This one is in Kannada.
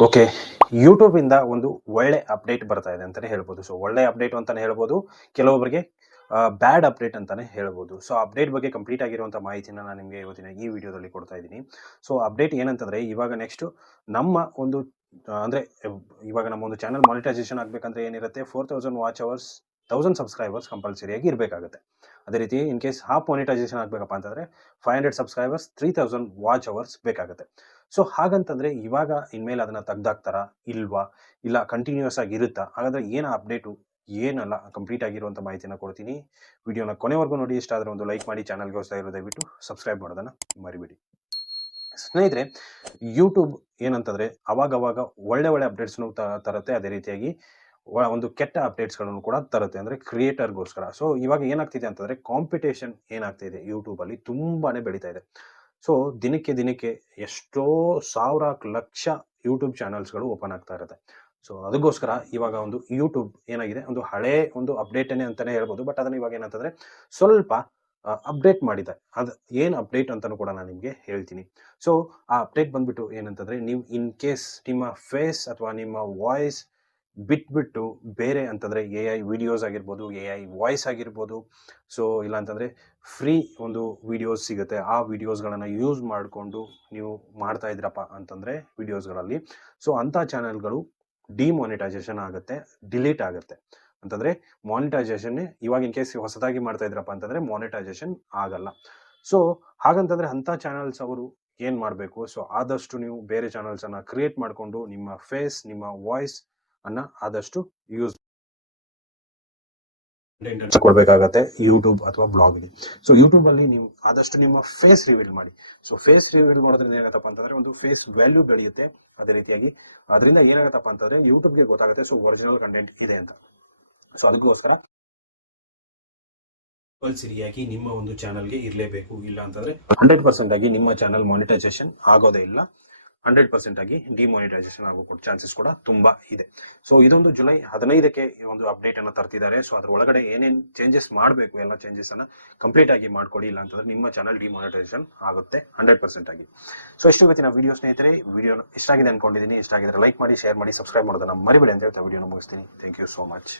ಓಕೆ. ಯೂಟ್ಯೂಬಿಂದ ಒಂದು ಒಳ್ಳೆ ಅಪ್ಡೇಟ್ ಬರ್ತಾ ಇದೆ ಅಂತಾನೆ ಹೇಳ್ಬೋದು. ಸೊ ಒಳ್ಳೆ ಅಪ್ಡೇಟ್ ಅಂತಾನೆ ಹೇಳ್ಬೋದು. ಕೆಲವೊಬ್ಬರಿಗೆ ಬ್ಯಾಡ್ ಅಪ್ಡೇಟ್ ಅಂತಾನೆ ಹೇಳ್ಬೋದು. ಸೊ ಅಪ್ಡೇಟ್ ಬಗ್ಗೆ ಕಂಪ್ಲೀಟ್ ಆಗಿರುವಂಥ ಮಾಹಿತಿನ ನಾನು ನಿಮಗೆ ಇವತ್ತಿನ ಈ ವಿಡಿಯೋದಲ್ಲಿ ಕೊಡ್ತಾ ಇದ್ದೀನಿ. ಸೊ ಅಪ್ಡೇಟ್ ಏನಂತಂದ್ರೆ ಇವಾಗ ನೆಕ್ಸ್ಟ್ ನಮ್ಮ ಒಂದು ಅಂದ್ರೆ ಇವಾಗ ನಮ್ಮ ಒಂದು ಚಾನಲ್ ಮಾನಿಟೈಸೇಷನ್ ಆಗಬೇಕಂದ್ರೆ ಏನಿರುತ್ತೆ 4000 ವಾಚ್ ಅವರ್ಸ್ 1000 ಸಬ್ಸ್ಕ್ರೈಬರ್ಸ್ ಕಂಪಲ್ಸರಿಯಾಗಿ ಇರಬೇಕಾಗುತ್ತೆ. ಅದೇ ರೀತಿ ಇನ್ ಕೇಸ್ ಹಾಫ್ ಮಾನಿಟೈಸೇಷನ್ ಆಗಬೇಕಪ್ಪ ಅಂತಂದ್ರೆ 500 ಸಬ್ಸ್ಕ್ರೈಬರ್ಸ್ 3000 ವಾಚ್ ಅವರ್ಸ್ ಬೇಕಾಗುತ್ತೆ. ಸೊ ಹಾಗಂತಂದ್ರೆ ಇವಾಗ ಇನ್ಮೇಲೆ ಅದನ್ನ ತೆಗ್ದಾಕ್ತಾರಾ ಇಲ್ವಾ, ಇಲ್ಲ ಕಂಟಿನ್ಯೂಸ್ ಆಗಿ ಇರುತ್ತಾ, ಹಾಗಾದ್ರೆ ಏನು ಅಪ್ಡೇಟು ಏನಲ್ಲ ಕಂಪ್ಲೀಟ್ ಆಗಿರುವಂಥ ಮಾಹಿತಿನ ಕೊಡ್ತೀನಿ. ವಿಡಿಯೋನ ಕೊನೆವರೆಗೂ ನೋಡಿ. ಇಷ್ಟ ಆದರೆ ಒಂದು ಲೈಕ್ ಮಾಡಿ, ಚಾನಲ್ಗೆ ಹೊಸದಾಗಿ ಇರೋ ದಯವಿಟ್ಟು ಸಬ್ಸ್ಕ್ರೈಬ್ ಮಾಡೋದನ್ನ ಮರಿಬೇಡಿ. ಸ್ನೇಹಿತರೆ, ಯೂಟ್ಯೂಬ್ ಏನಂತಂದ್ರೆ ಅವಾಗವಾಗ ಒಳ್ಳೆ ಅಪ್ಡೇಟ್ಸ್ನು ತರುತ್ತೆ. ಅದೇ ರೀತಿಯಾಗಿ ಒಂದು ಕೆಟ್ಟ ಅಪ್ಡೇಟ್ಸ್ಗಳನ್ನು ಕೂಡ ತರುತ್ತೆ, ಅಂದ್ರೆ ಕ್ರಿಯೇಟರ್ಗೋಸ್ಕರ. ಸೊ ಇವಾಗ ಏನಾಗ್ತಿದೆ ಅಂತಂದ್ರೆ ಕಾಂಪಿಟೇಷನ್ ಏನಾಗ್ತಾ ಇದೆ ಯೂಟ್ಯೂಬಲ್ಲಿ ತುಂಬಾನೇ ಬೆಳೀತಾ ಇದೆ. ಸೊ ದಿನಕ್ಕೆ ಎಷ್ಟೋ ಸಾವಿರ ಲಕ್ಷ ಯೂಟ್ಯೂಬ್ ಚಾನಲ್ಸ್ಗಳು ಓಪನ್ ಆಗ್ತಾ ಇರುತ್ತೆ. ಸೊ ಅದಕ್ಕೋಸ್ಕರ ಇವಾಗ ಒಂದು ಯೂಟ್ಯೂಬ್ ಏನಾಗಿದೆ, ಒಂದು ಹಳೇ ಒಂದು ಅಪ್ಡೇಟನ್ನೇ ಅಂತಾನೆ ಹೇಳ್ಬೋದು. ಬಟ್ ಅದನ್ನ ಇವಾಗ ಏನಂತಂದ್ರೆ ಸ್ವಲ್ಪ ಅಪ್ಡೇಟ್ ಮಾಡಿದೆ. ಅದು ಏನು ಅಪ್ಡೇಟ್ ಅಂತಾನು ಕೂಡ ನಾನು ನಿಮಗೆ ಹೇಳ್ತೀನಿ. ಸೊ ಆ ಅಪ್ಡೇಟ್ ಬಂದ್ಬಿಟ್ಟು ಏನಂತಂದ್ರೆ, ನೀವು ಇನ್ ಕೇಸ್ ನಿಮ್ಮ ಫೇಸ್ ಅಥವಾ ನಿಮ್ಮ ವಾಯ್ಸ್ ಬಿಟ್ಬಿಟ್ಟು ಬೇರೆ ಅಂತಂದ್ರೆ AI ವಿಡಿಯೋಸ್ ಆಗಿರ್ಬೋದು, AI ವಾಯ್ಸ್ ಆಗಿರ್ಬೋದು, ಸೊ ಇಲ್ಲ ಅಂತಂದ್ರೆ ಫ್ರೀ ಒಂದು ವಿಡಿಯೋಸ್ ಸಿಗುತ್ತೆ. ಆ ವಿಡಿಯೋಸ್ಗಳನ್ನು ಯೂಸ್ ಮಾಡಿಕೊಂಡು ನೀವು ಮಾಡ್ತಾ ಇದ್ರಪ್ಪ ಅಂತಂದ್ರೆ ವಿಡಿಯೋಸ್ಗಳಲ್ಲಿ, ಸೊ ಅಂಥ ಚಾನೆಲ್ಗಳು ಡಿಮಾನಿಟೈಸೇಷನ್ ಆಗುತ್ತೆ, ಡಿಲೀಟ್ ಆಗುತ್ತೆ. ಅಂತಂದ್ರೆ ಮಾನಿಟೈಸೇಷನ್ ಇವಾಗ ಇನ್ ಕೇಸ್ ಹೊಸದಾಗಿ ಮಾಡ್ತಾ ಇದ್ರಪ್ಪ ಅಂತಂದ್ರೆ ಮಾನಿಟೈಸೇಷನ್ ಆಗಲ್ಲ. ಸೊ ಹಾಗಂತಂದ್ರೆ ಅಂಥ ಚಾನಲ್ಸ್ ಅವರು ಏನ್ ಮಾಡಬೇಕು, ಸೊ ಆದಷ್ಟು ನೀವು ಬೇರೆ ಚಾನಲ್ಸ್ ಅನ್ನ ಕ್ರಿಯೇಟ್ ಮಾಡಿಕೊಂಡು ನಿಮ್ಮ ಫೇಸ್, ನಿಮ್ಮ ವಾಯ್ಸ್ ಅನ್ನ ಆದಷ್ಟು ಯೂಸ್ ಕೊಡ್ಬೇಕಾಗತ್ತೆ ಯೂಟ್ಯೂಬ್ ಅಥವಾ ಬ್ಲಾಗ್ ಗೆ. ಸೊ ಯೂಟ್ಯೂಬ್ ಅಲ್ಲಿ ನೀವು ಆದಷ್ಟು ನಿಮ್ಮ ಫೇಸ್ ರಿವೀಲ್ ಮಾಡಿ. ಸೊ ಫೇಸ್ ರಿವೀಲ್ ಮಾಡೋದ್ರಿಂದ ಏನಾಗತ್ತಪ್ಪ ಅಂತಂದ್ರೆ ಒಂದು ಫೇಸ್ ವ್ಯಾಲ್ಯೂ ಬೆಳೆಯುತ್ತೆ. ಅದೇ ರೀತಿಯಾಗಿ ಅದರಿಂದ ಏನಾಗತ್ತಪ್ಪ ಅಂತಂದ್ರೆ ಯೂಟ್ಯೂಬ್ಗೆ ಗೊತ್ತಾಗುತ್ತೆ ಸೊ ಒರಿಜಿನಲ್ ಕಂಟೆಂಟ್ ಇದೆ ಅಂತ. ಸೊ ಅದಕ್ಕೋಸ್ಕರ ಕಂಪಲ್ಸರಿಯಾಗಿ ನಿಮ್ಮ ಒಂದು ಚಾನಲ್ಗೆ ಇರಲೇಬೇಕು. ಇಲ್ಲ ಅಂತಂದ್ರೆ 100% ಆಗಿ ನಿಮ್ಮ ಚಾನಲ್ ಮಾನಿಟೈಸೇಷನ್ ಆಗೋದೇ ಇಲ್ಲ. 100% ಆಗಿ ಡಿಮಾನಿಟೈಸೇಷನ್ ಆಗೋ ಚಾನ್ಸಸ್ ಕೂಡ ತುಂಬಾ ಇದೆ. ಸೊ ಇದೊಂದು ಜುಲೈ 15ಕ್ಕೆ ಒಂದು ಅಪ್ಡೇಟ್ ಅನ್ನ ತರ್ತಿದ್ದಾರೆ. ಸೊ ಅದ್ರ ಒಳಗಡೆ ಏನೇನ್ ಚೇಂಜಸ್ ಮಾಡಬೇಕು ಎಲ್ಲ ಚೇಂಜಸ್ ಅನ್ನ ಕಂಪ್ಲೀಟ್ ಆಗಿ ಮಾಡ್ಕೊಡಿ. ಇಲ್ಲ ಅಂತಂದ್ರೆ ನಿಮ್ಮ ಚಾನಲ್ ಡಿಮಾನಿಟೈಸೇಷನ್ ಆಗುತ್ತೆ 100% ಆಗಿ. ಸೊ ಇಷ್ಟು ಇವತ್ತಿನ ವಿಡಿಯೋ ಸ್ನೇಹಿತರೆ. ವಿಡಿಯೋ ಇಷ್ಟ ಆಗಿದೆ ಅನ್ಕೊಂಡಿದ್ದೀನಿ. ಇಷ್ಟ ಆಗಿದ್ರೆ ಲೈಕ್ ಮಾಡಿ, ಶೇರ್ ಮಾಡಿ, ಸಬ್ಸ್ಕ್ರೈಬ್ ಮಾಡೋದನ್ನ ಮರಿಬೇಡಿ ಅಂತ ಹೇಳ್ತಾ ವಿಡಿಯೋನ ಮುಗಿಸ್ತೀನಿ. Thank you so much.